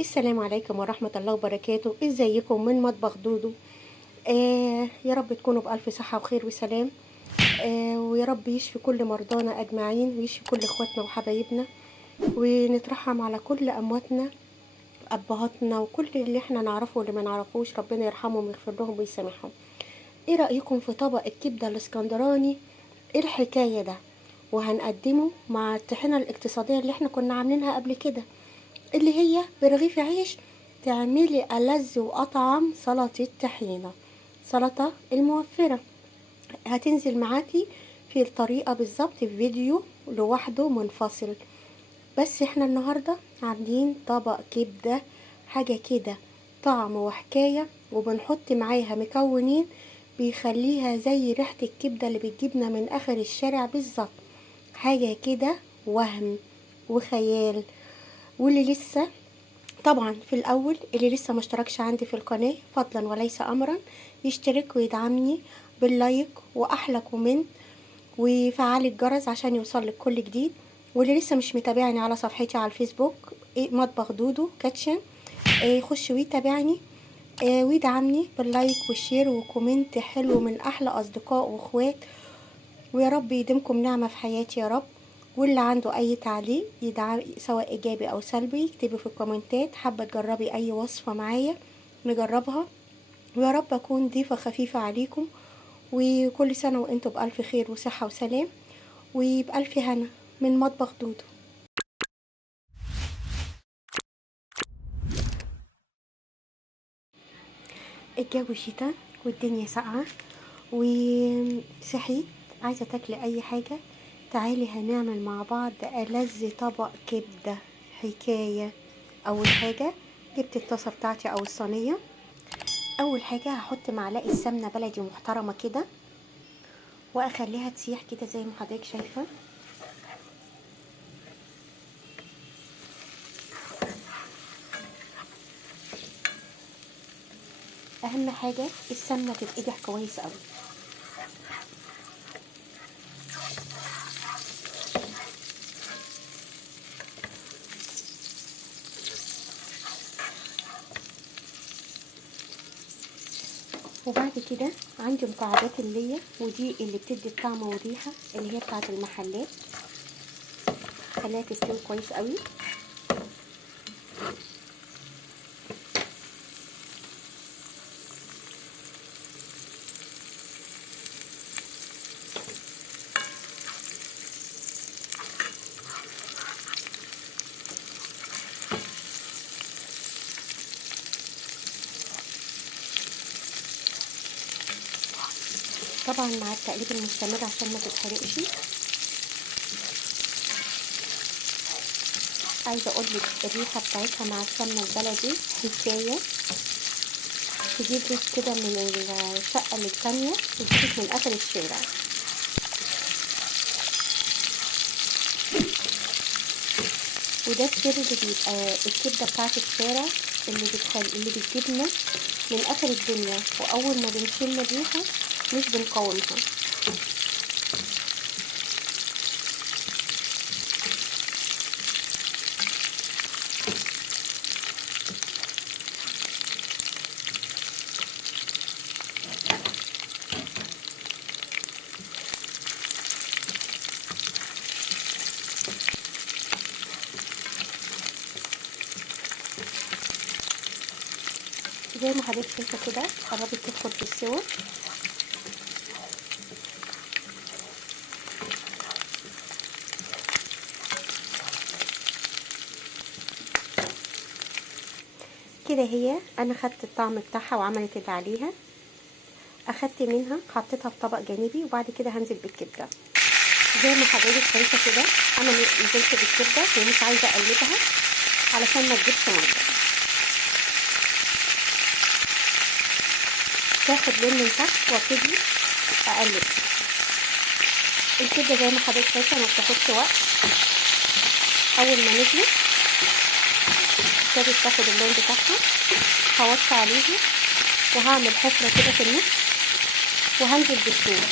السلام عليكم ورحمة الله وبركاته. ازيكم من مطبخ دودو؟ يا رب تكونوا بألف صحة وخير وسلام. ويا رب يشفي كل مرضانا أجمعين ويشفي كل اخواتنا وحبايبنا، ونترحم على كل أمواتنا، أبهاتنا وكل اللي احنا نعرفه واللي ما نعرفوش، ربنا يرحمهم ويغفر لهم ويسامحهم. ايه رأيكم في طبق الكبدة الاسكندراني؟ ايه الحكاية ده؟ وهنقدمه مع الطحينة الاقتصادية اللي احنا كنا عاملينها قبل كده، اللي هي برغيف عيش تعملي ألذ وأطعم سلطة طحينة، سلطة الموفرة. هتنزل معاكي في الطريقة بالظبط في فيديو لوحده منفصل. بس احنا النهاردة عاملين طبق كبدة، حاجة كده طعم وحكاية، وبنحط معاها مكونين بيخليها زي ريحة الكبدة اللي بتجيبنا من آخر الشارع بالظبط. حاجة كده وهم وخيال. واللي لسه طبعا في الاول اللي لسه ما اشتركش عندي في القناه فضلا وليس امرا يشترك ويدعمني باللايك واحلى كومنت وفعل الجرس عشان يوصلك كل جديد. واللي لسه مش متابعني على صفحتي على الفيسبوك مطبخ دودو كاتشن، خش ويتابعني، ويدعمني باللايك والشير وكومنت حلو من احلى اصدقاء واخوات. ويا رب يديمكم نعمة في حياتي يا رب. واللي عنده اي تعليق يدعم سواء ايجابي او سلبي يكتبه في الكومنتات. حابة تجربي اي وصفة معايا نجربها، ويا رب اكون ضيفة خفيفة عليكم. وكل سنة وانتم بألف خير وصحة وسلام وبألف هنا من مطبخ دودو. الجو شتاء والدنيا ساقعة وصحيت عايزة تاكلي اي حاجة، تعالي هنعمل مع بعض ألذ طبق كبدة حكاية. اول حاجة جبت الطاسة بتاعتي او الصينية. اول حاجة هحط معلقة سمنة بلدي محترمة كده واخليها تسيح كده زي ما حضرتك شايفة. اهم حاجة السمنة تتقدح كويس قوي. وبعد كده عندي مكعبات اللية، ودي اللي بتدي الطعم والريحة اللي هي بتاعت المحلات. خليها تستوي كويس قوي. طبعا مع التقليب المستمر عشان ما تتحرقش. عايزه اقولك الريحه بتاعتها مع السمنه البلدي حكايه، تجيب ريح كده من الشقه للتانيه وتجيبك من اخر الشارع. وده السر اللي بيبقى الكبده بتاعت الشارع، اللي بتجيبنا من اخر الدنيا، واول ما بنشم الريحه مش بنقاومها. زي ما حضرتك شايفه كده قربت تدخل في السوا. كده هي انا خدت الطعم بتاعها وعملت اللي عليها. اخدت منها حطيتها في طبق جانبي، وبعد كده هنزل بالكبده. زي ما حضرتك شايفه كده انا نزلت بالكبده ومش عايزه اقلبها علشان ما تجيبش ميه، تاخد لون من تحت وابتدي اقلب. الكبده زي ما حضرتك شايفه ما بتاخدش وقت. اول ما نزلت ابتدت تاخد اللون بتاعها، هوطي عليها وهعمل حفره كده في النص وهنزل بالثوم.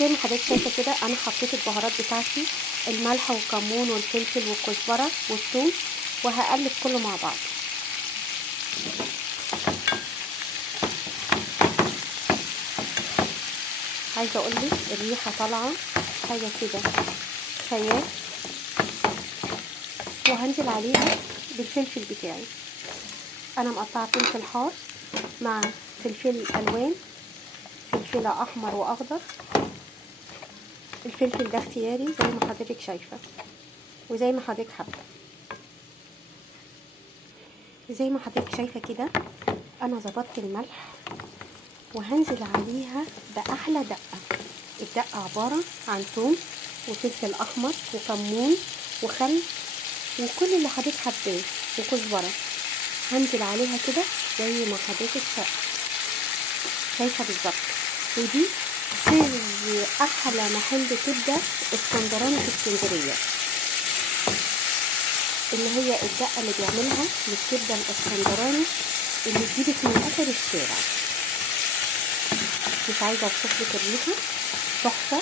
زي ما حضرتك شايفه كده انا حطيت البهارات بتاعتي، الملح والكمون والفلفل والكزبره والثوم، وهقلب كله مع بعض. عايزه اقولك الريحه طالعه حاجه كده خيال. وهنزل عليها بالفلفل بتاعي. انا مقطعه فلفل حار مع فلفل الوان، فلفل احمر واخضر. الفلفل ده اختياري زي ما حضرتك شايفه وزي ما حضرتك حابه. زي ما حضرتك شايفه كده انا ظبطت الملح، وهنزل عليها باحلى دقه. الدقه عباره عن ثوم وفلفل احمر وكمون وخل وكل اللي حضرتك حباه وكزبره. هنزل عليها كده زي ما حضرتك شايفه بالظبط. ودي سر احلى محل كبده اسكندراني في اسكندريه، اللي هي الدقه اللي بيعملها للكبده الاسكندراني اللي تجيبك من اخر الشارع. مش عايزه اوصفلك الريحه تحفه.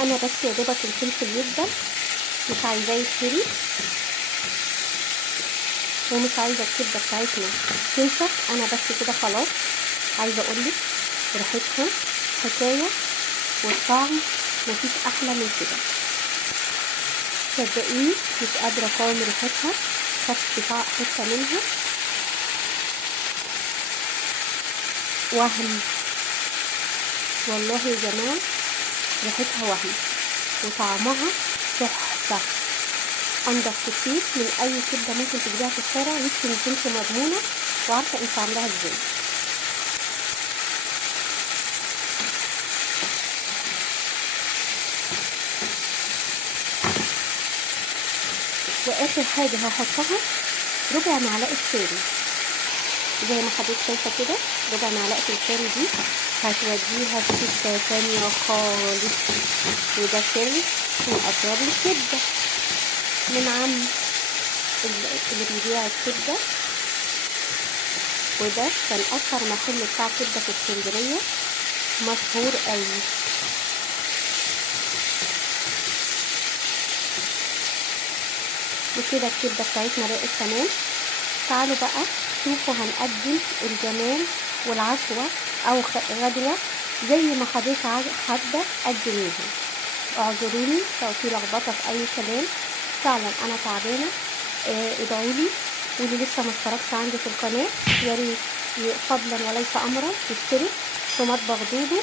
انا بس يا دوبك الفلفل يدبل، مش عايزاه يتهري، ومش عايزه الكبده بتاعتنا تنشف. انا بس كده خلاص. عايزه اقولك ريحتها حكايه، والطعم مفيش احلى من كده. صدقيني مش قادره اقاوم ريحتها. خدت حته منها وهم. والله يا جماعه ريحتها وهم وطعمها تحفه. انضف كتير من اي كبده ممكن تجيبيها في الشارع، يمكن انت مضمونه وعارفه انت عاملاها ازاي. واخر حاجه هحطها ربع معلقه كاري. زي ما حضرتك شايفه كده ربع معلقه الكاري دي هتوديها في حته تانيه خالص. وده سر من اسرار الكبده من عم اللي بيبيع الكبده، وده كان اشهر محل بتاع كبده في اسكندريه مشهور قوي. وكده الكبده بتاعتنا بقت تمام. تعالوا بقى شوفوا هنقدم الجمال والعشوة او غدوة زي ما حضرتك حابة قدميها. اعذروني لو في لخبطة في اي كلام، فعلا انا تعبانة. ادعولي. واللي لسه ما اشتركش عندي في القناة يا ريت فضلا وليس امرا يشترك في مطبخ دودو.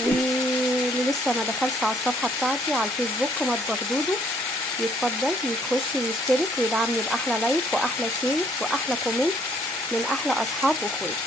واللي لسه ما دخلش على الصفحة بتاعتي على الفيسبوك مطبخ دودو يتفضل يخش ويشترك ويدعمني باحلى لايك واحلى شير واحلى كومنت من احلى اصحاب واخوات.